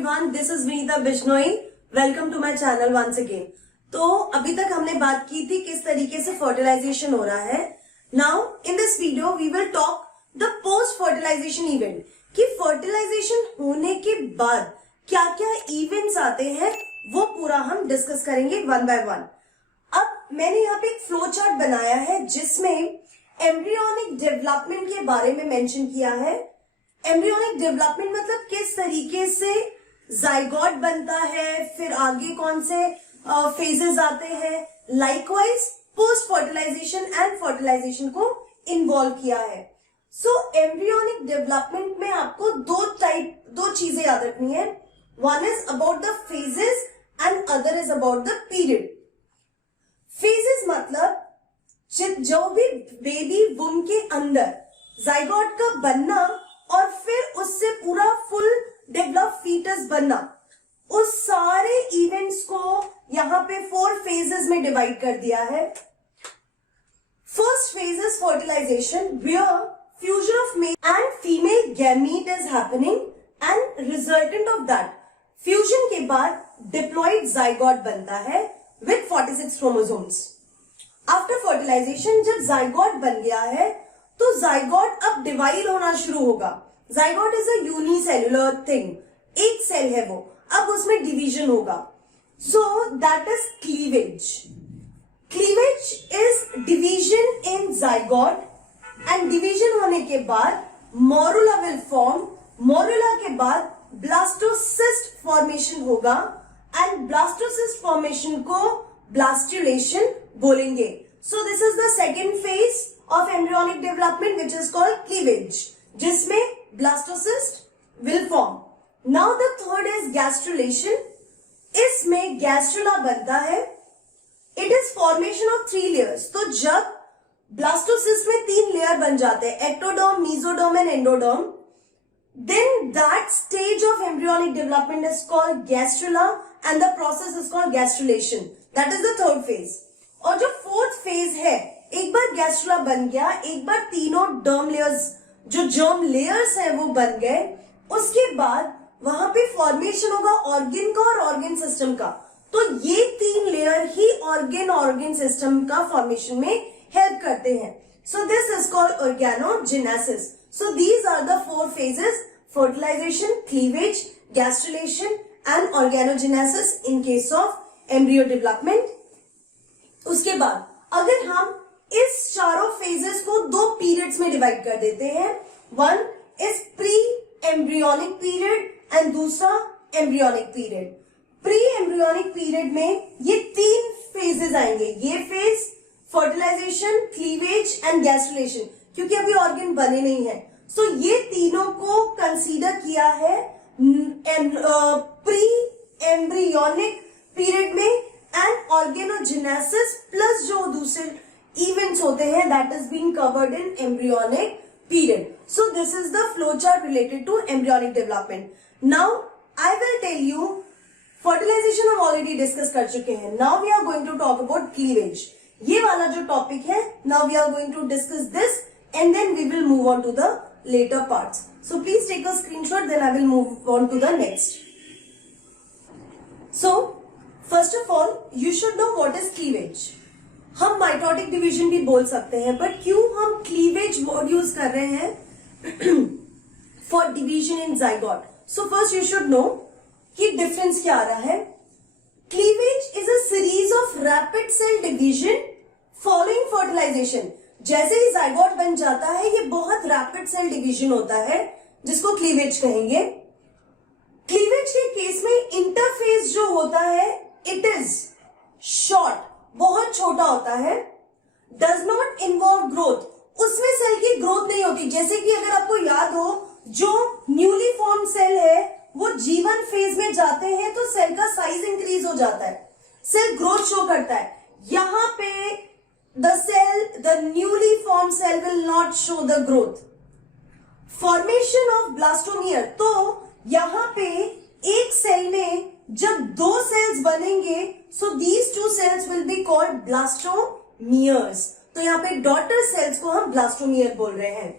Everyone, this is Vinita Bishnoi. Welcome to my channel once again. तो अभी तक हमने बात की थी किस तरीके से फर्टिलाइजेशन हो रहा है। Now in this video we will talk the post fertilization event, कि फर्टिलाइजेशन होने के बाद क्या क्या इवेंट्स आते हैं वो पूरा हम डिस्कस करेंगे वन बाय वन। अब मैंने यहाँ पे एक फ्लो चार्ट बनाया है जिसमें एम्ब्रियोनिक डेवलपमेंट के बारे में मेंशन किया है। एम्ब्रियोनिक डेवलपमेंट मतलब किस तरीके से जाइगोट बनता है, फिर आगे कौन से फेजेस आते हैं। Likewise post fertilization and fertilization को इन्वॉल्व किया है। सो एम्ब्रियोनिक डेवलपमेंट में आपको दो चीजें याद रखनी है। One is about the phases and other is about the period. Phases मतलब जो भी बेबी वुम के अंदर जाइगोट का बनना और फिर उससे पूरा फुल डेवलप फीटस बनना, उस सारे इवेंट्स को यहां पे 4 फेजेस में डिवाइड कर दिया है। First phase is fertilisation, where fusion of male and female gamete is happening and resultant of that fusion के बाद डिप्लॉइड जाइगोट बनता है विद 46 क्रोमोसोम्स। आफ्टर फर्टिलाइजेशन जब जाइगोट बन गया है तो जाइगोट अब डिवाइड होना शुरू होगा। Zygote is a unicellular thing, एक सेल है वो, अब उसमें डिवीजन होगा। So that is cleavage. Cleavage is division in zygote and division होने के बाद मोरुला विल फॉर्म। मोरुला के बाद ब्लास्टोसिस्ट फॉर्मेशन होगा एंड ब्लास्टोसिस्ट फॉर्मेशन को ब्लास्टुलेशन बोलेंगे। So this is the second phase of embryonic development which is called cleavage, जिसमें blastocyst will form. Now the third is gastrulation. इसमें gastrula बनता है। It is formation of 3 layers. तो जब blastocyst में 3 layer बन जाते हैं, ectoderm, mesoderm and endoderm, then that stage of embryonic development is called gastrula and the process is called gastrulation. That is the third phase. और जो fourth phase है, एक बार gastrula बन गया, एक बार तीनों germ layers, जो germ layers है वो बन गए, उसके बाद वहां पे formation होगा organ का और organ system का। तो ये 3 layer ही organ system का formation में help करते हैं। So this is called organogenesis. So these are the 4 phases: fertilization, cleavage, gastrulation and organogenesis in case of embryo development. उसके बाद अगर हम इस चारों phases को 2 periods में divide कर देते हैं, one is pre-embryonic period and दूसरा embryonic period. Pre-embryonic period में ये 3 phases आएंगे। ये phase fertilization, cleavage and gastrulation, क्योंकि अभी ऑर्गन बने नहीं है। सो ये तीनों को कंसीडर किया है प्री एम्ब्रियोनिक पीरियड में एंड ऑर्गेनोजेनेसिस प्लस जो दूसरे इवेंट्स होते हैं that is being covered in embryonic period. So this is the flow chart related to embryonic development. Now I will tell you, fertilisation हम already discuss कर चुके हैं। Now we are going to talk about cleavage. ये वाला जो topic है, now we are going to discuss this and then we will move on to the later parts. So please take a screenshot, then I will move on to the next. So first of all you should know what is cleavage. हम mitotic division भी बोल सकते हैं, but क्यों हम cleavage word use कर रहे हैं for division in zygote? So first you should know कि difference क्या आ रहा है। Cleavage is a series of rapid cell division following fertilization. जैसे ही जाइगोट बन जाता है ये बहुत रैपिड सेल डिवीजन होता है जिसको क्लीवेज कहेंगे। क्लीवेज के केस में इंटरफेस जो होता है इट इज शॉर्ट, बहुत छोटा होता है। डज नॉट इन्वॉल्व ग्रोथ, उसमें सेल की ग्रोथ नहीं होती। जैसे कि अगर आपको याद हो, जो न्यूली फॉर्म सेल है वो G1 फेज में जाते हैं तो सेल का साइज इंक्रीज हो जाता है, सेल ग्रोथ शो करता है। यहां पे the newly formed cell will not show the growth. Formation of blastomere, तो यहां पे एक सेल में जब 2 सेल्स बनेंगे, so these 2 cells will be called blastomeres. तो यहां पे डॉटर सेल्स को हम ब्लास्टोमियर बोल रहे हैं।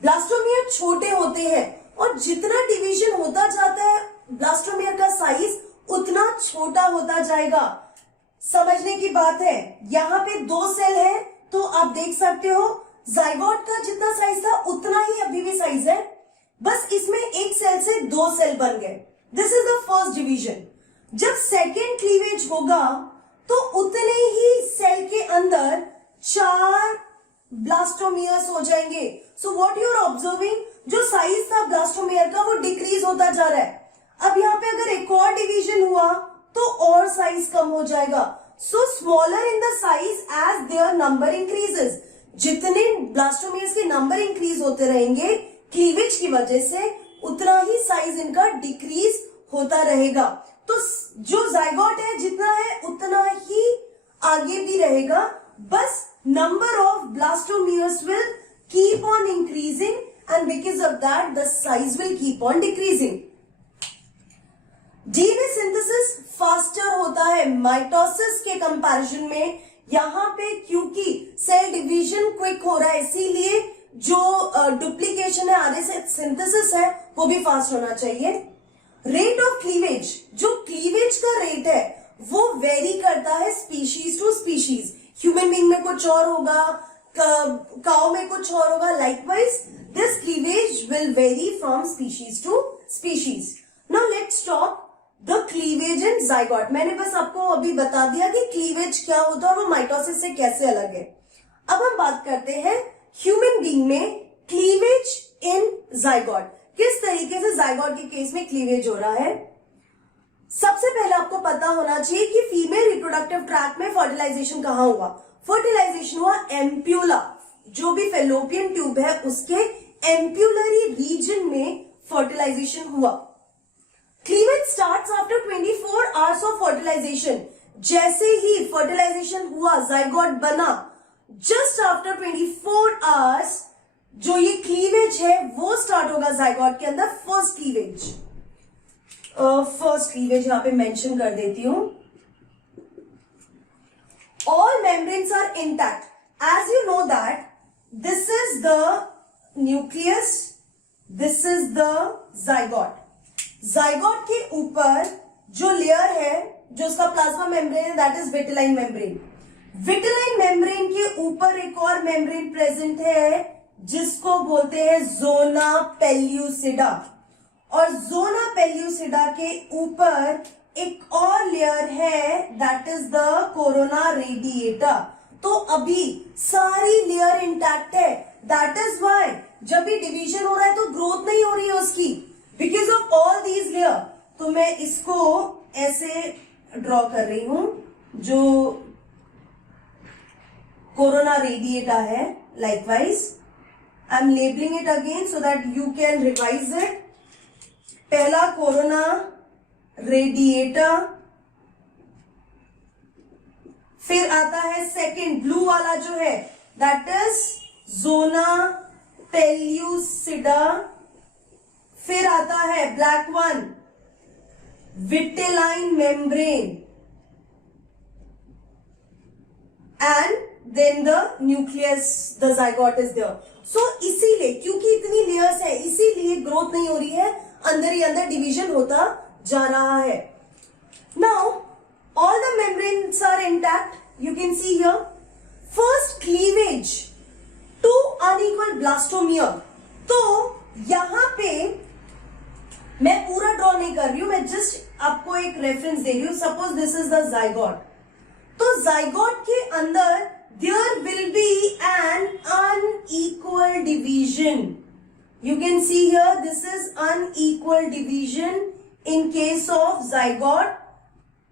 ब्लास्टोमियर छोटे होते हैं और जितना डिवीजन होता जाता है ब्लास्टोमियर का साइज उतना छोटा होता जाएगा। समझने की बात है, यहाँ पे 2 सेल है तो आप देख सकते हो जाइगोट का जितना साइज था उतना ही अभी भी साइज है, बस इसमें एक सेल से 2 सेल बन गए। This is the first division. जब सेकेंड क्लीवेज होगा तो उतने ही सेल के अंदर 4 ब्लास्टोमियर्स हो जाएंगे। So what you are observing, जो साइज था ब्लास्टोमियर का वो डिक्रीज होता जा रहा है। अब यहाँ पे अगर एक और डिवीजन हुआ तो और साइज कम हो जाएगा। So smaller in the size as their number increases. जितने ब्लास्टोमियर्स के नंबर इंक्रीज होते रहेंगे क्लीवेज की वजह से, उतना ही साइज इनका डिक्रीज होता रहेगा। तो जो जाइगोट है जितना है उतना ही आगे भी रहेगा, बस number of blastomeres will keep on increasing and because of that the size will keep on decreasing. DNA synthesis faster होता है माइटोसिस के कंपैरिजन में। यहाँ पे क्योंकि सेल डिवीजन क्विक हो रहा है इसीलिए जो डुप्लीकेशन है, आरएनए सिंथेसिस है, वो भी फास्ट होना चाहिए। रेट ऑफ क्लीवेज, जो क्लीवेज का रेट है वो वेरी करता है species to species. Human being में कुछ और होगा, काउ में कुछ और होगा। Likewise this cleavage will vary from species to species. Now let's talk the cleavage in zygote. मैंने बस आपको अभी बता दिया कि क्लीवेज क्या होता है और वो माइटोसिस से कैसे अलग है। अब हम बात करते हैं ह्यूमन बीइंग में क्लीवेज इन जाइगोट, किस तरीके से जाइगोट के केस में क्लीवेज हो रहा है। सबसे पहले आपको पता होना चाहिए कि फीमेल रिप्रोडक्टिव ट्रैक्ट में फर्टिलाइजेशन कहाँ हुआ। फर्टिलाइजेशन हुआ एम्प्यूला, जो भी फेलोपियन ट्यूब है उसके एम्प्यूलरी रीजन में फर्टिलाइजेशन हुआ। Cleavage starts after 24 hours of fertilisation. जैसे ही फर्टिलाइजेशन हुआ, जाइगोट बना, जस्ट आफ्टर 24 आवर्स जो ये क्लीवेज है वो स्टार्ट होगा जाइगोट के अंदर। फर्स्ट क्लीवेज यहां पे मेंशन कर देती हूं। All membranes are intact. As you know that this is the nucleus, this is the zygote. Zygote के ऊपर जो लेयर है, जो उसका प्लाज्मा मेम्ब्रेन है, that is vitelline membrane. Vitelline membrane के ऊपर एक और मेम्ब्रेन प्रेजेंट है जिसको बोलते हैं जोना पेल्यूसिडा, और जोना पेल्यूसिडा के ऊपर एक और लेयर है that is the corona radiata. तो अभी सारी लेयर इंटैक्ट है। दैट इज व्हाई जब भी डिवीजन हो रहा है तो ग्रोथ नहीं हो रही है उसकी, because of all these layer. तो मैं इसको ऐसे ड्रॉ कर रही हूं, जो कोरोना रेडिएटा है। Likewise I am labelling it again so that you can revise it. पहला कोरोना रेडिएटा, फिर आता है सेकंड ब्लू वाला जो है दैट इज जोना पेल्यूसिडा, फिर आता है black one vitelline membrane, and then the nucleus, the zygote is there. So इसीलिए क्योंकि इतनी लेयर्स है इसीलिए ग्रोथ नहीं हो रही है, अंदर ही अंदर डिवीजन होता जा रहा है। Now all the membranes are intact, you can see here. First cleavage two unequal blastomere. तो यहां पे मैं पूरा ड्रॉ नहीं कर रही हूं, मैं जस्ट आपको एक रेफरेंस दे रही हूं। Suppose this is the zygote, तो जाइगोट के अंदर there will be an unequal division. You can see here this is unequal division in case of zygote.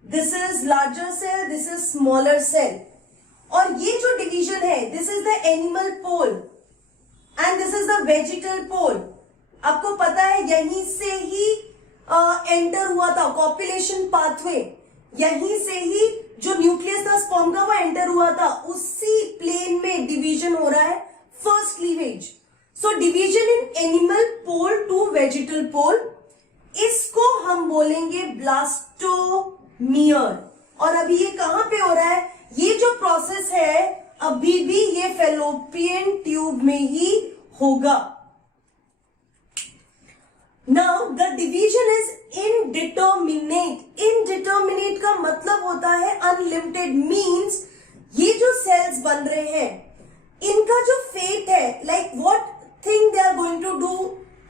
This is larger cell, this is smaller cell. और ये जो division है this is the animal pole and this is the vegetal pole. आपको पता है यहीं से ही enter हुआ था कॉपुलेशन पाथवे, यहीं से ही जो न्यूक्लियस था स्पर्म का वो एंटर हुआ था, उसी प्लेन में डिवीजन हो रहा है first cleavage. So division in animal pole to vegetal pole, इसको हम बोलेंगे ब्लास्टोमियर। और अभी ये कहां पे हो रहा है, ये जो प्रोसेस है अभी भी ये फेलोपियन ट्यूब में ही होगा। Now the division is indeterminate. Indeterminate का मतलब होता है अनलिमिटेड, मीन्स ये जो सेल्स बन रहे हैं इनका जो फेट है, like what thing they are going to do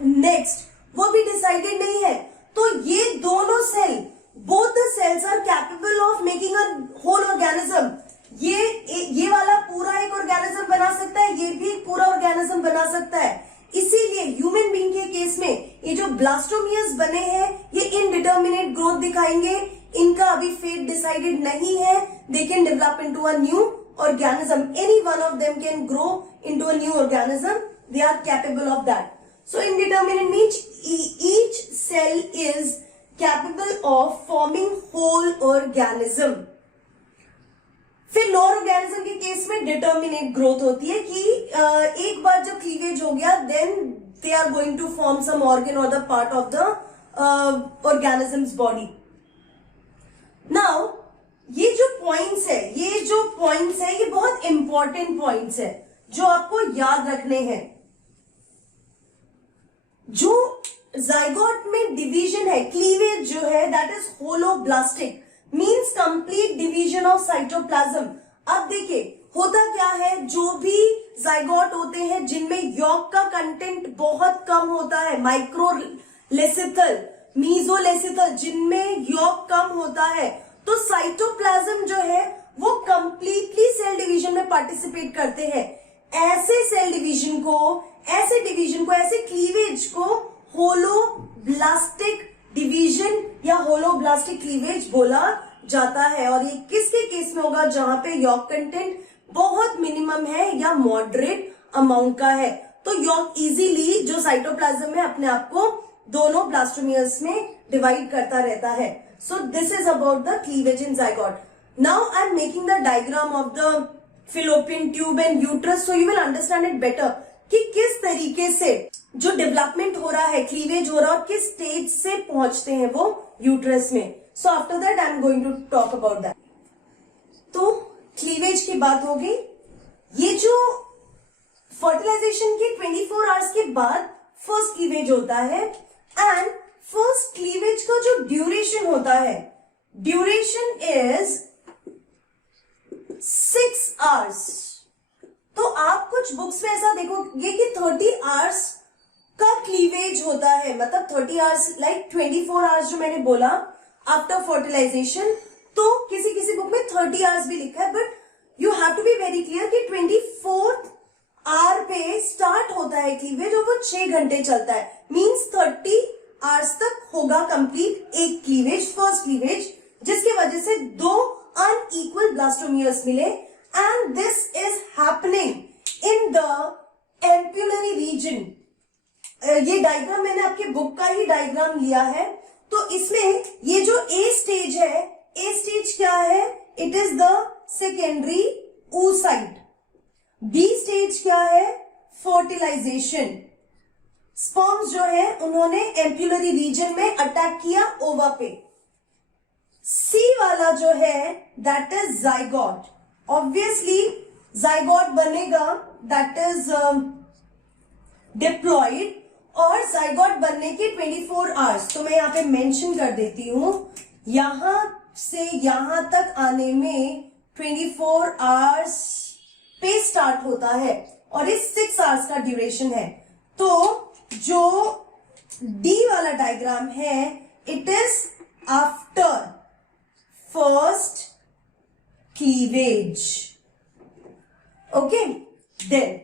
next, वो भी डिसाइडेड नहीं है। तो ये दोनों cell, both the cells are capable of making a whole organism. ये वाला पूरा एक ऑर्गेनिज्म बना सकता है, ये भी एक पूरा ऑर्गेनिज्म बना सकता है। इसीलिए ह्यूमन बीइंग के केस में ये जो ब्लास्टोमियर्स बने हैं ये इनडिटर्मिनेट ग्रोथ दिखाएंगे, इनका अभी फेट डिसाइडेड नहीं है। They can develop into a new organism, any one of them can grow into a new organism, they are capable of that. So indeterminate means each cell is capable of forming whole organism. फिर lower organism के case में determinate growth होती है कि एक बार जब cleavage हो गया then they are going to form some organ और the part of the organism's body. Now ये जो पॉइंट्स है ये बहुत इंपॉर्टेंट पॉइंट्स है जो आपको याद रखने हैं। जो जाइगोट में डिवीजन है, क्लीवेज जो है, that is holoblastic, means complete division of cytoplasm. अब देखिए होता क्या है, जो भी जाइगोट होते हैं जिनमें यॉर्क का कंटेंट बहुत कम होता है, माइक्रोलेसिथल, मीजोलेसिथल, जिनमें यॉर्क कम होता है, तो साइटोप्लाज्म जो है वो कंप्लीटली सेल डिवीजन में पार्टिसिपेट करते हैं। ऐसे सेल डिवीजन को, ऐसे क्लीवेज को होलोब्लास्टिक डिवीजन या होलोब्लास्टिक क्लीवेज बोला जाता है। और ये किसके केस में होगा, जहां पे यॉर्क कंटेंट बहुत मिनिमम है या मॉडरेट अमाउंट का है। तो यॉर्क इजीली जो साइटोप्लाज्म है अपने आप को दोनों ब्लास्टोमियर्स में डिवाइड करता रहता है। So this is about the cleavage in zygote. Now I am making the diagram of the fallopian tube and uterus, so you will understand it better कि किस तरीके से जो डेवलपमेंट हो रहा है, क्लीवेज हो रहा है और किस स्टेज से पहुंचते हैं वो यूट्रस में। So after that I am going to talk about that. तो क्लीवेज की बात हो गई। ये जो फर्टिलाइजेशन के 24 आवर्स के बाद फर्स्ट क्लीवेज होता है एंड फर्स्ट क्लीवेज का जो ड्यूरेशन होता है, ड्यूरेशन इज 6 आवर्स। तो आप कुछ बुक्स में ऐसा देखोगे कि 30 आवर्स का क्लीवेज होता है, मतलब 30 आवर्स लाइक 24 आवर्स जो मैंने बोला आफ्टर फर्टिलाइजेशन, तो किसी किसी बुक में 30 आवर्स भी लिखा है, but you have to be very clear कि 24th आवर पे स्टार्ट होता है क्लीवेज और वो 6 घंटे चलता है, मीन्स 30 आवर्स तक होगा कंप्लीट एक क्लीवेज, फर्स्ट क्लीवेज, जिसकी वजह से 2 अनइक्वल ब्लास्टोमियर्स मिले and this is happening in the ampullary region. ये डायग्राम मैंने आपके बुक का ही डायग्राम लिया है। तो इसमें ये जो ए स्टेज है, ए स्टेज क्या है, it is the secondary oocyte। B stage क्या है, फर्टिलाइजेशन। स्पर्म्स जो है उन्होंने एम्पुलरी रीजन में अटैक किया ओवा पे। सी वाला जो है that is zygote. Obviously zygote बनेगा, दैट इज डिप्लॉइड, और जाइगोट बनने के 24 आवर्स, तो मैं यहां पे मेंशन कर देती हूं, यहां से यहां तक आने में 24 आवर्स पे स्टार्ट होता है और इस 6 आवर्स का ड्यूरेशन है। तो जो डी वाला डायग्राम है, it is after first cleavage. Okay, then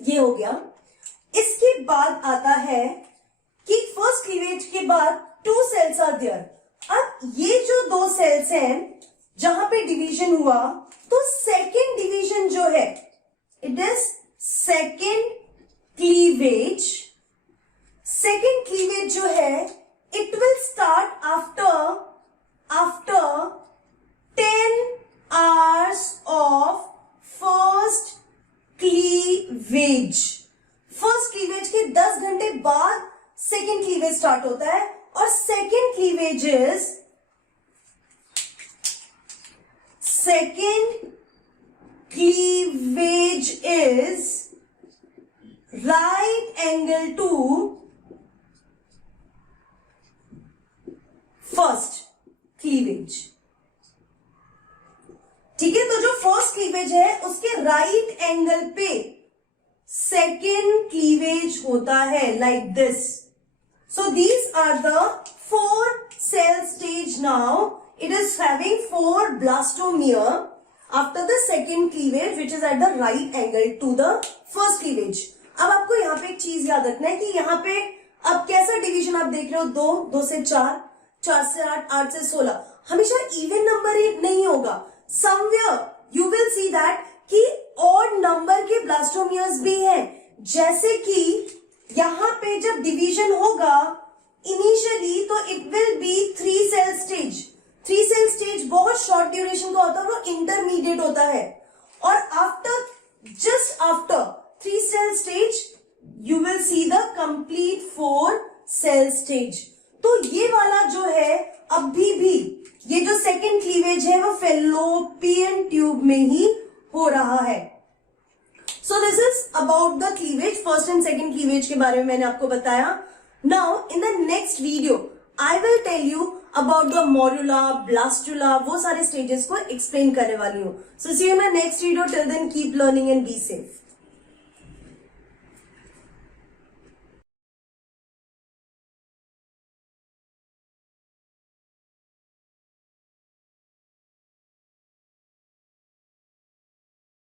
ये हो गया। इसके बाद आता है कि फर्स्ट क्लीवेज के बाद 2 सेल्स आर देयर। अब ये जो 2 सेल्स हैं जहां पे डिवीजन हुआ, तो सेकेंड डिवीजन जो है it is second cleavage. Second cleavage जो है it will start after 10 hours of first cleavage. First cleavage के 10 घंटे बाद सेकेंड क्लीवेज स्टार्ट होता है और second cleavage is right angle to first cleavage. ठीक है, तो जो फर्स्ट क्लीवेज है उसके राइट एंगल पे सेकेंड क्लीवेज होता है, like this. So these are the 4 cell stage now. It is having 4 blastomere after the second cleavage which is at the right angle to the first cleavage. अब आपको यहाँ पे एक चीज याद रखना है कि यहाँ पे अब कैसा डिवीजन आप देख रहे हो, 2 से 4, 4 से 8, 8 से 16, हमेशा इवन नंबर नहीं होगा। Somewhere you will see that कि ऑड नंबर के ब्लास्टोमियर्स भी हैं, जैसे कि यहाँ पे जब डिवीजन होगा इनिशियली तो it will be 3 cell stage। 3 cell stage बहुत शॉर्ट ड्यूरेशन का होता है, वो इंटरमीडिएट होता है। और just after 3 cell stage you will see the complete 4 cell stage। तो ये वाला जो है अभी भी ये जो सेकेंड क्लीवेज है वो फेलोपियन ट्यूब में ही हो रहा है। सो this is about the cleavage, first and second cleavage के बारे में मैंने आपको बताया। Now, in the next video, I will tell you about the morula, blastula, वो सारे stages को explain करने वाली हूँ। So see you in my next video. Till then, keep learning and be safe.